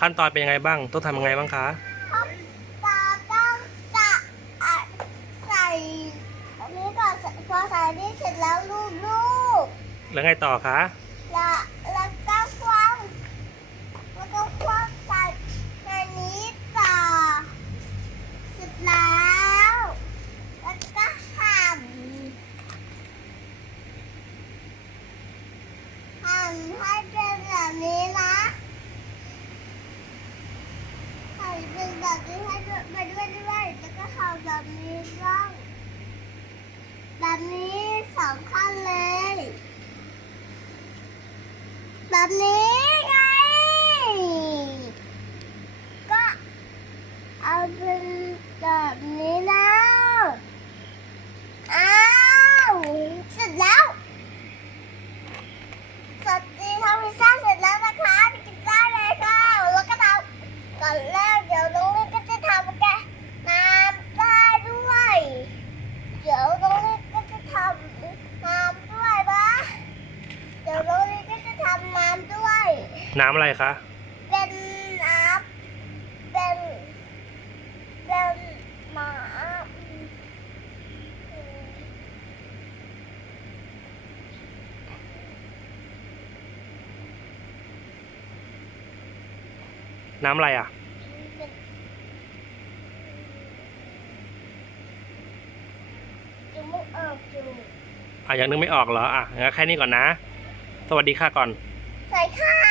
ขั้นตอนเป็นยังไงบ้าง ต้องทำยังไงบ้างคะครับตาต้องจะอะใส่อันนี้ก่อนพอใส่อันนี้เสร็จแล้วรูปรูปแล้วไงต่อคะแล้วแล้วก็คว้างแล้วก็คว้างใส่ในนี้ต่อเสร็จแล้วแล้วก็หั่นหั่นให้เป็นแบบนี้นะ หั่นเป็นแบบนี้ให้ด้วยไปด้วยด้วยแล้วก็หั่นแบบนี้บ้างแบบนี้สองขั้นเลย แบบนี้ไง ก็เอาเป็นแบบนี้แล้วอ้าวเสร็จแล้วสวัสดีทำพิซซ่าเสร็จแล้วนะคะกินได้เลยค่ะแล้วก็ทำก่อนแรกเดี๋ยวน้องลิก็จะทำแกะน้ำได้ด้วย เดี๋ยวน้องลิก็จะทำน้ำด้วยนะ เดี๋ยวน้องลิก็จะทำน้ำด้วย น้ำอะไรคะ เป็นน้ำเป็น เป็นน้ำน้ำอะไรอะเป็นจมูกออกจมูกอะยังนึกไม่ออกเหรอ อะงั้นแค่นี้ก่อนนะ สวัสดีค่ะก่อน ใส่ข้า